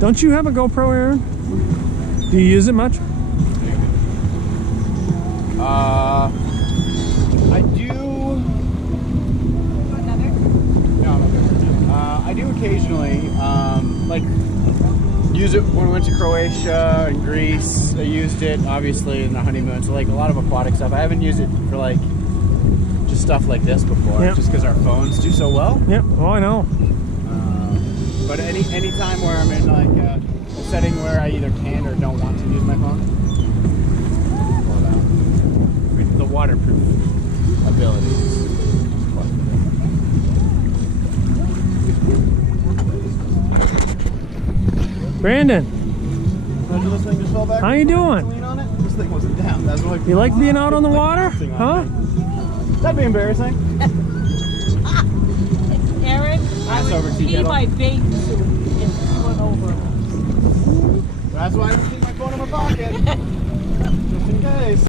Don't you have a GoPro, Aaron? Do you use it much? I do. No, I'm okay. I do occasionally, like, use it when we went to Croatia and Greece. I used it, obviously, in the honeymoon. So, like, a lot of aquatic stuff. I haven't used it for, like, just stuff like this before. Yep. Just because our phones do so well. Yep. Oh, I know. But any time where I'm in, like, a setting where I either can or don't want to use my phone, the waterproof abilities. Brandon, Imagine this thing just fell back. how you doing? Lean on it. This thing wasn't down. That's like, You like being out on the water? Huh? That'd be embarrassing. Aaron, I That's over, would tea pee kettle. my bathing suit if you went over. That's why I don't keep my phone in my pocket. Just in case.